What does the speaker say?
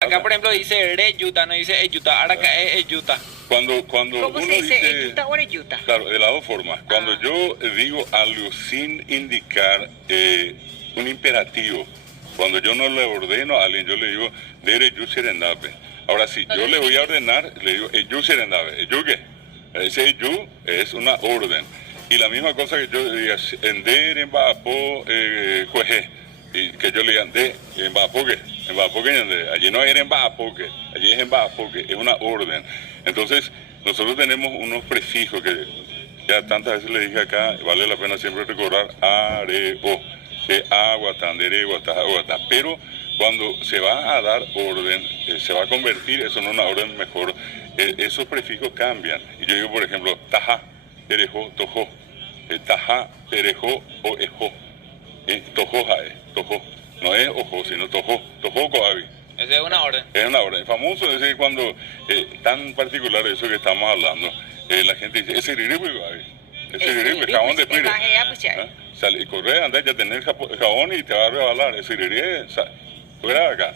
Acá, por ejemplo, dice reyuta, no dice eyuta. Ahora acá es eyuta. Cuando ¿Cómo uno se dice? dice, ¿Eyuta o reyuta? claro, de las dos formas. Cuando Ah. yo digo algo sin indicar un imperativo, cuando yo no le ordeno a alguien, yo le digo, dere yu serendabe. Ahora, si yo le voy a ordenar, le digo, yu serendabe. ¿Yu qué? Ese yu es una orden. Y la misma cosa que yo diga, ender en baapo, jueje. Y que yo le diga, de, en baapoque. En baapoque, allí no era en baapoque, allí es en baapoque, es una orden. Entonces, nosotros tenemos unos prefijos que ya tantas veces le dije acá, vale la pena siempre recordar, areo, de agua, tandere, guata. Pero cuando se va a dar orden, se va a convertir eso en una orden mejor, esos prefijos cambian. Y yo digo, por ejemplo, taja, terejo, tojo, taja, terejo o ejo, tojo jae, tojo. No es ojo, sino tojo, tojo coavi. Esa es una orden. Es una orden. Famoso es que cuando, tan particular eso que estamos hablando, la gente dice, ese riripo, ese riripo, jabón de pire. Sale y corre, anda ya tener jabón y te va a rebalar. Ese riripo, fuera de acá.